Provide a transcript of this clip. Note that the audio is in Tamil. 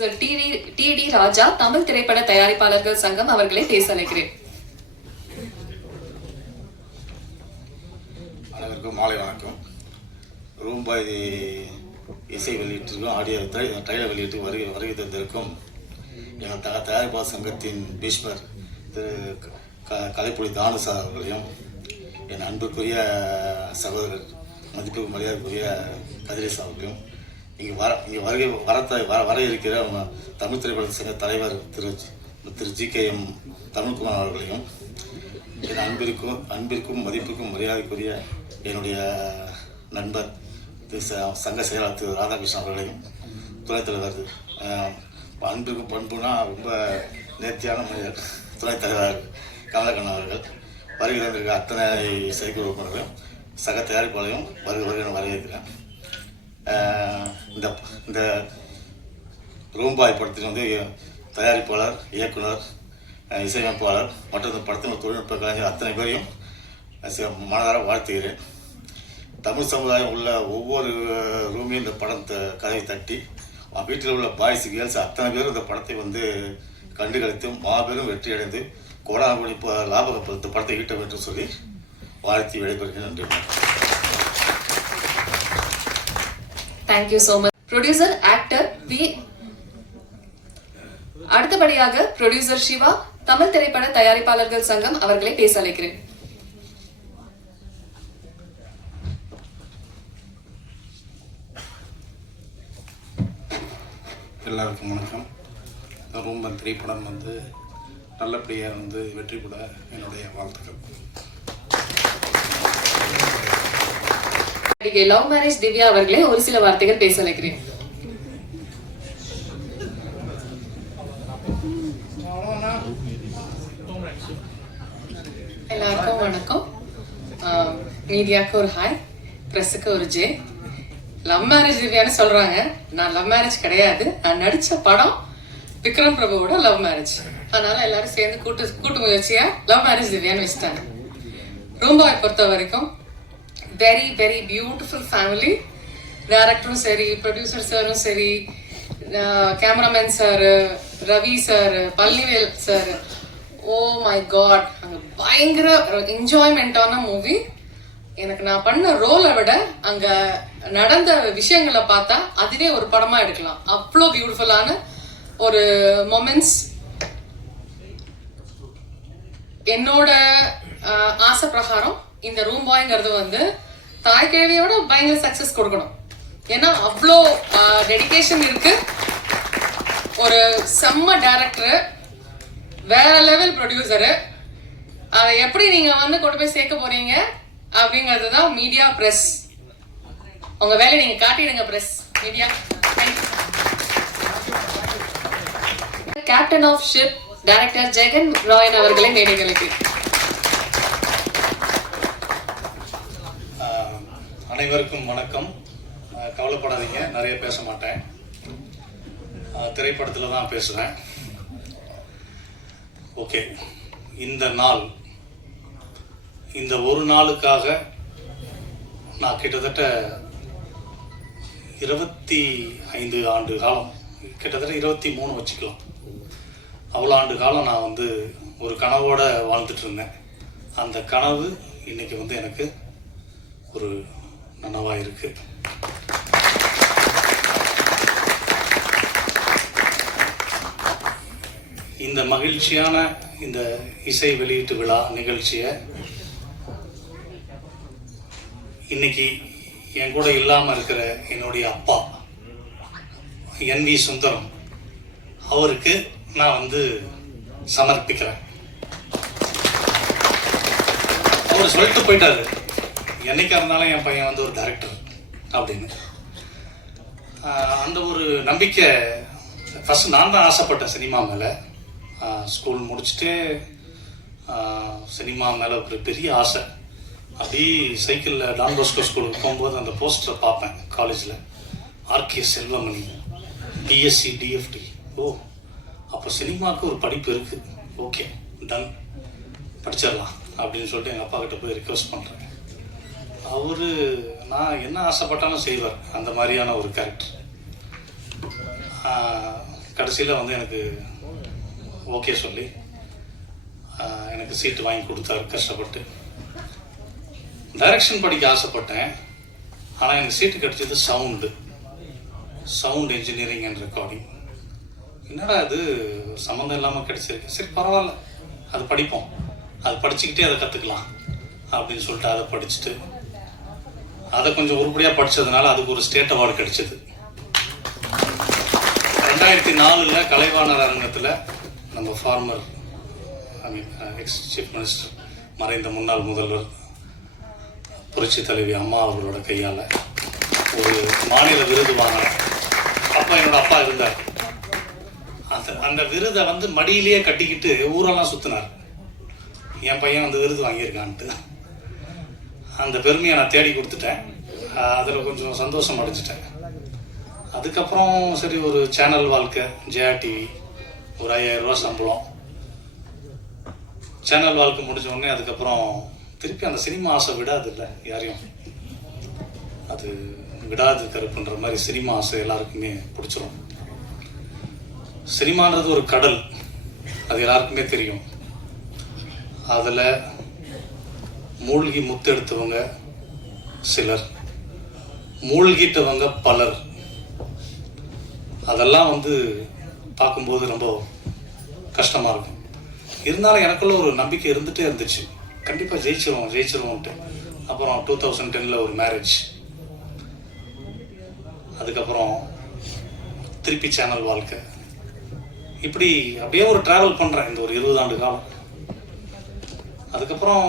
டி.டி. ராஜா தமிழ் திரைப்பட தயாரிப்பாளர்கள் சங்கம் அவர்களை பேச அழைக்கிறேன். அனைவருக்கும் மாலை வணக்கம். ரூம்பாய் இசை வெளியீட்டிற்கும் ஆடியோ ட்ரைலர் வெளியீட்டு வருகை தந்திருக்கும் எங்கள் தயாரிப்பாளர் சங்கத்தின் பீஷ்மர் திரு கலைப்புலி தானுசா அவர்களையும் என் அன்புக்குரிய சகோதரர் மதிப்புக்கு மரியாதைக்குரிய கதிரேஷ் அவர்களையும் இங்கே வர இருக்கிற தமிழ் திரைப்பட சங்க தலைவர் திரு ஜி.கே.எம். தமிழ்குமார் அவர்களையும் என் அன்பிற்கும் மதிப்புக்கும் மரியாதைக்குரிய என்னுடைய நண்பர் சங்க செயலாளர் திரு ராதாகிருஷ்ணன் அவர்களையும் துணைத் தலைவர் அன்பிற்கும் பண்புனா ரொம்ப நேர்த்தியான மனிதர் துணைத் தலைவர் கமலக்கண்ணன் அவர்கள் வருகிற அத்தனை செயற்குழு உறுப்பினர்களையும் சக தயாரிப்பாளையும் வருகிற வரவேற்கிறேன். இந்த ரூம்பாய் படத்துக்கு வந்து தயாரிப்பாளர், இயக்குனர், இசையமைப்பாளர் மற்றும் இந்த படத்தின் தொழில்நுட்ப கலைஞர் அத்தனை பேரையும் மனதார வாழ்த்துகிறேன். தமிழ் சமுதாயம் உள்ள ஒவ்வொரு ரூமையும் இந்த படம் கதவை தட்டி வீட்டில் உள்ள பாய்ஸ் கேர்ள்ஸ் அத்தனை பேரும் இந்த படத்தை வந்து கண்டுகளித்து மாபெரும் வெற்றி அடைந்து கோடானு லாப படத்தை ஈட்ட என்று சொல்லி வாழ்த்தி விடைபெறுகிறேன். நன்றி. Thank you so much. Producer, actor, அடுத்தபடியாக ப்ரொடியூசர் சிவா தமிழ் திரைப்பட தயாரிப்பாளர்கள் சங்கம் அவர்களை பேச அழைக்கிறேன். எல்லாருக்கும் வணக்கம். ரூம்பன் திரைப்படம் வந்து நல்லபடியாக வந்து வெற்றி பெற என்னுடைய வாழ்த்துக்கள். லவ் மேரேஜ் திவ்யா அவர்களே ஒரு சில வார்த்தைகள் பேச அழைக்கிறேன். எல்லாருக்கும் வணக்கம். மீடியாவுக்கு ஒரு ஹாய், பிரஸுக்கு ஒரு ஜே. லவ் மேரேஜ் திவ்யான்னு சொல்றாங்க. நான் லவ் மேரேஜ் கிடையாது. நான் நடிச்ச படம் விக்ரம் பிரபுவோட லவ் மேரேஜ். அதனால எல்லாரும் சேர்ந்து கூட்டு முயற்சியா லவ் மேரேஜ் திவ்யான்னு வச்சுட்டாங்க. ரூம்பாவை பொறுத்த வரைக்கும் வெரி வெரி பியூட்டிஃபுல் ஃபேமிலி. டைரக்டரும் சரி, ப்ரொடியூசர் சாரும் சரி, cameraman sir, Ravi sir, Palanivel sir, oh my God, அங்கே பயங்கர என்ஜாய்மெண்ட்டான மூவி. எனக்கு நான் பண்ண ரோலை விட அங்கே நடந்த விஷயங்களை பார்த்தா அதுவே ஒரு படமாக எடுக்கலாம். அவ்வளோ பியூட்டிஃபுல்லான ஒரு மொமெண்ட்ஸ். என்னோட ஆசை பிரகாரம் இந்த ரூம்பாய்ங்கிறது வந்து தாய்க்கிழவியோட பயங்கர சக்சஸ் கொடுக்கணும். ஏன்னா அவ்வளோ டெடிகேஷன் இருக்கு. ஒரு செம்ம டைரக்டரு, வேற லெவல் ப்ரொடியூசரு. அதை எப்படி நீங்க வந்து கொண்டு போய் சேர்க்க போறீங்க அப்படிங்கிறது தான் மீடியா, பிரஸ். உங்க வேலையை நீங்க காட்டிடுங்க press, media. Captain of ship director Jagan Rayan அவர்களை மேடைகளுக்கு. அனைவருக்கும் வணக்கம். கவலைப்படாதீங்க, நிறைய பேச மாட்டேன். திரைப்படத்தில் தான் பேசுகிறேன். ஓகே, இந்த ஒரு நாளுக்காக நான் கிட்டத்தட்ட 25 ஆண்டு காலம், கிட்டத்தட்ட 23 வச்சுக்கலாம், அவ்வளோ ஆண்டு காலம் நான் வந்து ஒரு கனவோட வாழ்ந்துட்டு இருந்தேன். அந்த கனவு இன்னைக்கு வந்து எனக்கு ஒரு நனவா இருக்கு. இந்த மகிழ்ச்சியான இந்த இசை வெளியீட்டு விழா நிகழ்ச்சியை இன்னைக்கு என் கூட இல்லாம இருக்கிற என்னுடைய அப்பா NV சுந்தரம் அவருக்கு நான் வந்து சமர்ப்பிக்கிறேன். அவர் சொல்லிட்டு போயிட்டாரு, என்னைக்கா இருந்தாலும் என் பையன் வந்து ஒரு டைரக்டர் அப்படின்னு. அந்த ஒரு நம்பிக்கை ஃபஸ்ட் நான் தான் ஆசைப்பட்டேன் சினிமா மேலே. ஸ்கூல் முடிச்சுட்டு சினிமா மேலே ஒரு பெரிய ஆசை. அப்படி சைக்கிளில் டான் பாஸ்கோ ஸ்கூலுக்கு போகும்போது அந்த போஸ்டரை பார்ப்பேன். காலேஜில் RK செல்வமணி, BSc DFD. ஓ, அப்போ சினிமாவுக்கு ஒரு படிப்பு இருக்குது, ஓகே டன், படிச்சிடலாம் அப்படின்னு சொல்லிட்டு எங்கள் அப்பா கிட்ட போய் ரிக்வெஸ்ட் பண்ணுறேன். அவரு நான் என்ன ஆசைப்பட்டாலும் செய்வார். அந்த மாதிரியான ஒரு கேரக்டர். கடைசியில் வந்து எனக்கு ஓகே சொல்லி எனக்கு சீட்டு வாங்கி கொடுத்தாரு கஷ்டப்பட்டு. டைரக்ஷன் படிக்க ஆசைப்பட்டேன். ஆனால் எனக்கு சீட்டு கிடைச்சது சவுண்ட் இன்ஜினியரிங் அண்ட் ரெக்கார்டிங். என்னடா அது சம்மந்தம் இல்லாமல் கிடைச்சிருக்கு, சரி பரவாயில்ல அது படிப்போம், அது படிச்சுக்கிட்டே அதை கற்றுக்கலாம் அப்படின்னு சொல்லிட்டு அதை படிச்சுட்டு அதை கொஞ்சம் உருப்படியாக படித்ததுனால அதுக்கு ஒரு ஸ்டேட் அவார்டு கிடைச்சிது. 2004 கலைவாணர் அரங்கத்தில் நம்ம ஃபார்மர் எக்ஸ் சீஃப் மினிஸ்டர் மறைந்த முன்னாள் முதல்வர் புரட்சி தலைவி அம்மா அவர்களோட கையால் ஒரு மாநில விருது வாங்கினேன். அப்போ என்னோட அப்பா இருந்தார். அந்த விருதை வந்து மடியிலேயே கட்டிக்கிட்டு ஊரெல்லாம் சுற்றினார். என் பையன் வந்து விருது வாங்கியிருக்கான்ட்டு அந்த பெருமையை நான் தேடி கொடுத்துட்டேன். அதில் கொஞ்சம் சந்தோஷம் அடைஞ்சிட்டேன். அதுக்கப்புறம் சரி ஒரு சேனல் வாழ்க்கை, ஜெயா டிவி, ஒரு 5000 ரூபா சம்பளம். சேனல் வாழ்க்கை முடிஞ்ச உடனே அதுக்கப்புறம் திருப்பி அந்த சினிமா ஆசை விடாது இல்லை யாரையும், அது விடாது கருப்புன்ற மாதிரி சினிமா ஆசை எல்லாருக்குமே பிடிச்சிரும். சினிமான்றது ஒரு கடல், அது எல்லாருக்குமே தெரியும். அதில் மூழ்கி முத்தெடுத்தவங்க சிலர், மூழ்கிட்டவங்க பலர். அதெல்லாம் வந்து பார்க்கும்போது ரொம்ப கஷ்டமாக இருக்கும். இருந்தாலும் எனக்குள்ள ஒரு நம்பிக்கை இருந்துகிட்டே இருந்துச்சு, கண்டிப்பாக ஜெயிச்சிருவோம்ட்டு. அப்புறம் 2010 ஒரு மேரேஜ், அதுக்கப்புறம் திருப்பி சேனல் வாழ்க்கை. இப்படி அப்படியே ஒரு ட்ராவல் பண்ணுறேன் இந்த ஒரு 20 ஆண்டு காலம். அதுக்கப்புறம்